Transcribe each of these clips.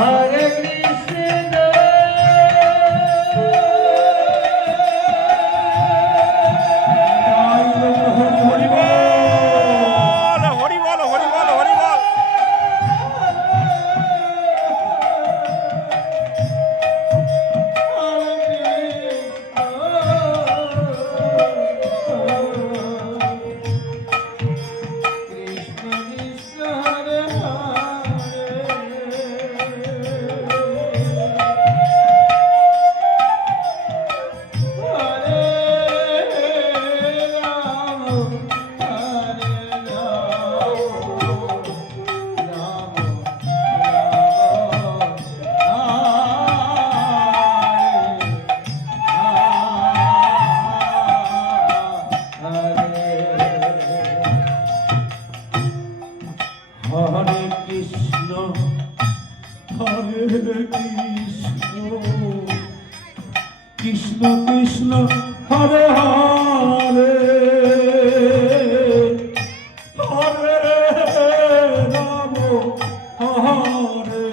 Hare হরে Krishna হরে Krishna. Krishna Krishna Hare Hare. হরে Ram হরে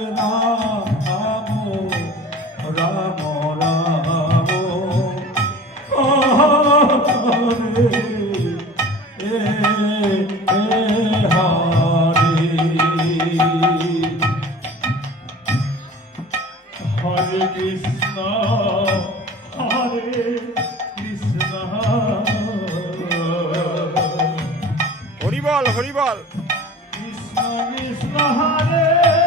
Ram হরে Krishna হরে Krishna. হরিবল হরিবল। Krishna Krishna Hare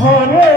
Hare